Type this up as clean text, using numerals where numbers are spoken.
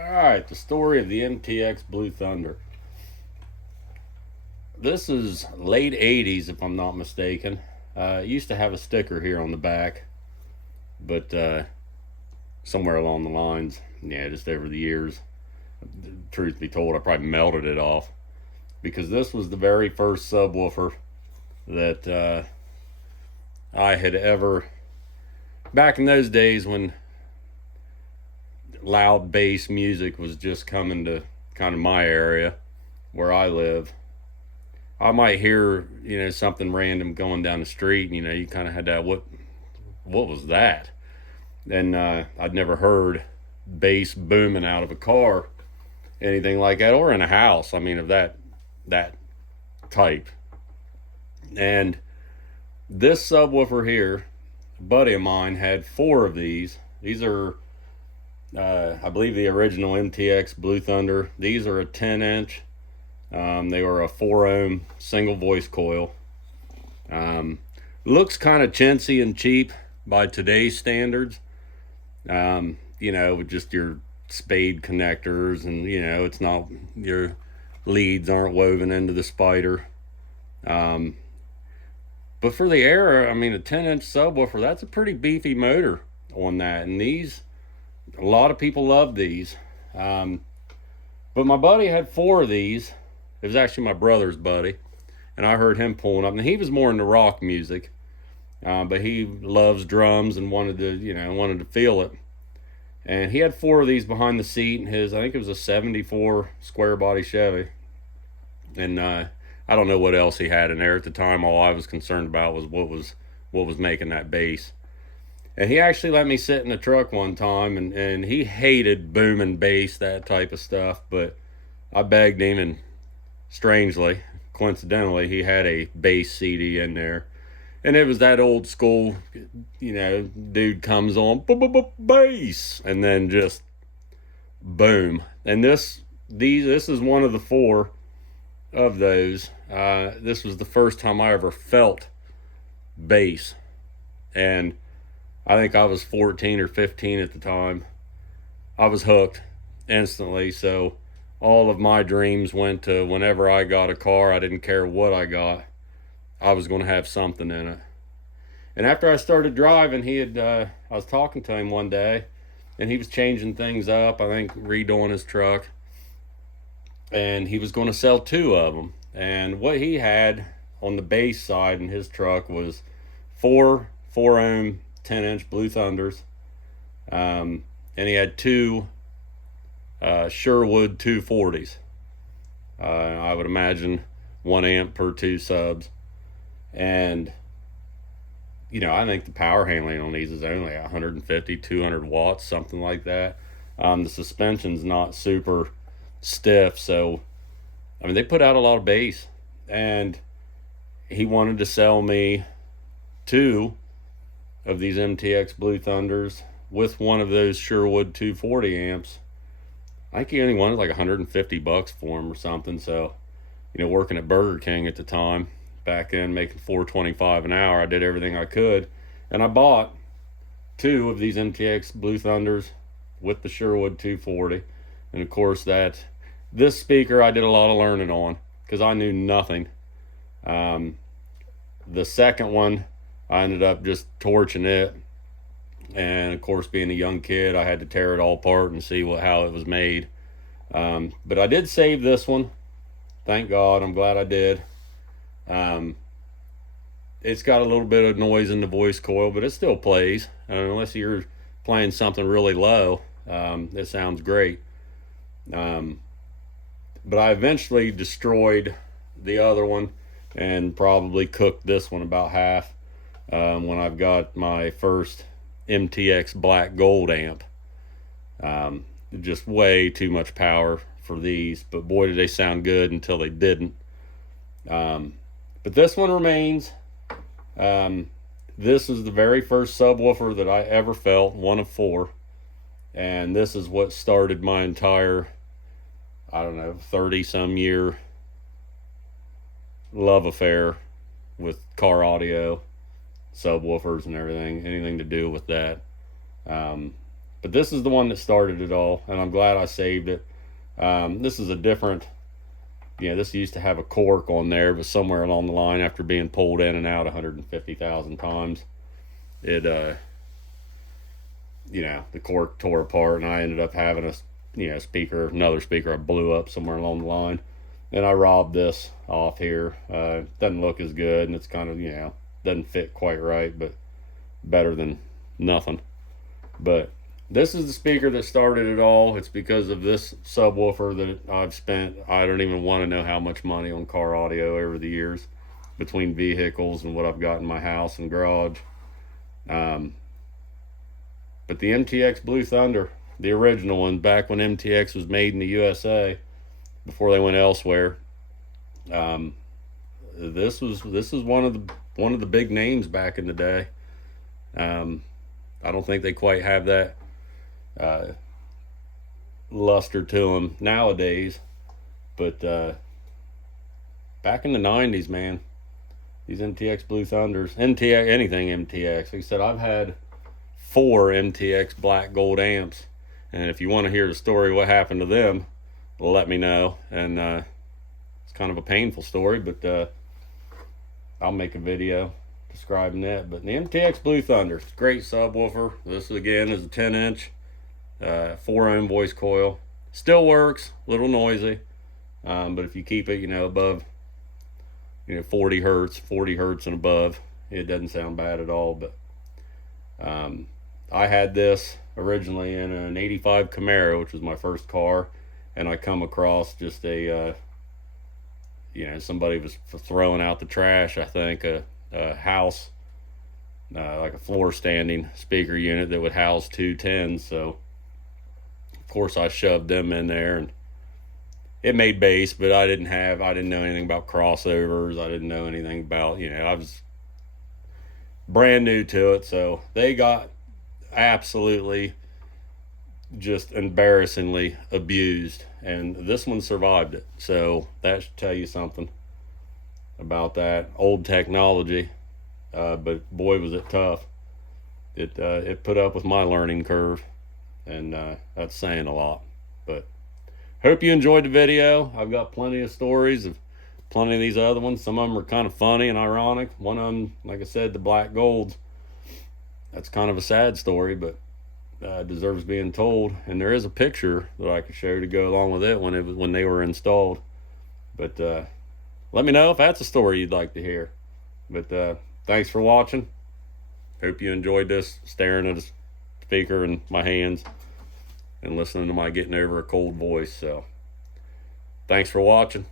Alright, the story of the MTX Blue Thunder. This is late 80s, if I'm not mistaken. It used to have a sticker here on the back, but somewhere along the lines, just over the years, truth be told, I probably melted it off because this was the very first subwoofer that I had ever, back in those days when loud bass music was just coming to kind of my area where I live. I might hear, something random going down the street, and, you kind of had that, what was that? And I'd never heard bass booming out of a car, anything like that, or in a house. I mean, of that type. And this subwoofer here, a buddy of mine had 4 of these. These are, I believe, the original MTX Blue Thunder. These are a 10-inch. They were a 4-ohm single voice coil. Looks kind of chintzy and cheap by today's standards. With just your spade connectors, and it's not, your leads aren't woven into the spider. But for the era, I mean, a 10-inch subwoofer, that's a pretty beefy motor on that. And these, a lot of people love these. But my buddy had 4 of these. It was actually my brother's buddy, and I heard him pulling up. And he was more into rock music, but he loves drums and wanted to feel it. And he had 4 of these behind the seat in his, I think it was a 74 square body Chevy. And I don't know what else he had in there at the time. All I was concerned about was what was making that bass. And he actually let me sit in the truck one time, and he hated booming bass, that type of stuff. But I begged him, and strangely, coincidentally, he had a bass CD in there. And it was that old school, dude comes on, bass, and then just boom. And this is one of the 4 of those. This was the first time I ever felt bass. And I think I was 14 or 15 at the time. I was hooked instantly. So all of my dreams went to, whenever I got a car, I didn't care what I got, I was going to have something in it. And after I started driving, I was talking to him one day, and he was changing things up, I think redoing his truck. And he was going to sell 2 of them. And what he had on the bass side in his truck was 4 4-ohm 10-inch Blue Thunders. And he had 2 Sherwood 240s. I would imagine 1 amp per 2 subs. And, I think the power handling on these is only 150, 200 watts, something like that. The suspension's not super stiff, so, I mean, they put out a lot of bass. And he wanted to sell me 2 of these MTX Blue Thunders with one of those Sherwood 240 amps. I think he only wanted like $150 for them or something. So, working at Burger King at the time, back then, making $4.25 an hour, I did everything I could, and I bought 2 of these MTX Blue Thunders with the Sherwood 240. And of course, this speaker I did a lot of learning on because I knew nothing. The second one, I ended up just torching it. And of course, being a young kid, I had to tear it all apart and see how it was made. But I did save this one. Thank God. I'm glad I did. It's got a little bit of noise in the voice coil, but it still plays. Unless you're playing something really low, it sounds great. But I eventually destroyed the other one and probably cooked this one about half when I've got my first MTX Black Gold amp. Just way too much power for these, but boy did they sound good until they didn't. But this one remains. This is the very first subwoofer that I ever felt, one of 4, and this is what started my entire, 30 some year love affair with car audio, subwoofers and everything, anything to do with that. But this is the one that started it all, and I'm glad I saved it. This is a different, this used to have a cork on there, but somewhere along the line, after being pulled in and out 150,000 times, it, the cork tore apart, and I ended up having another speaker I blew up somewhere along the line. And I robbed this off here. Doesn't look as good, and it's kind of, doesn't fit quite right, but better than nothing. But this is the speaker that started it all. It's because of this subwoofer that I've spent, I don't even want to know how much money on car audio over the years, between vehicles and what I've got in my house and garage. But the MTX Blue Thunder, the original one, back when MTX was made in the USA, before they went elsewhere, this is one of the big names back in the day. I don't think they quite have that luster to them nowadays, but back in the 90s, man, these MTX Blue Thunders, anything MTX. Like I said, I've had 4 MTX black gold amps, and if you want to hear the story what happened to them, let me know. And it's kind of a painful story, but I'll make a video describing that. But the MTX Blue Thunder, great subwoofer. This again is a 10-inch 4-ohm voice coil. Still works, a little noisy, but if you keep it above 40 hertz and above, it doesn't sound bad at all. But I had this originally in an 85 Camaro, which was my first car, and I come across just a somebody was throwing out the trash, I think, a house, like a floor standing speaker unit that would house 2 10s. So of course I shoved them in there, and it made bass, but I didn't know anything about crossovers. I didn't know anything about, I was brand new to it. So they got absolutely just embarrassingly abused, and this one survived it. So that should tell you something about that old technology. But boy, was it tough. It put up with my learning curve, and that's saying a lot. But hope you enjoyed the video. I've got plenty of stories of plenty of these other ones. Some of them are kind of funny and ironic. One of them, like I said, the black golds, that's kind of a sad story, but deserves being told. And there is a picture that I could show to go along with it when they were installed. But let me know if that's a story you'd like to hear. But thanks for watching. Hope you enjoyed this, staring at a speaker in my hands and listening to my getting over a cold voice. So thanks for watching.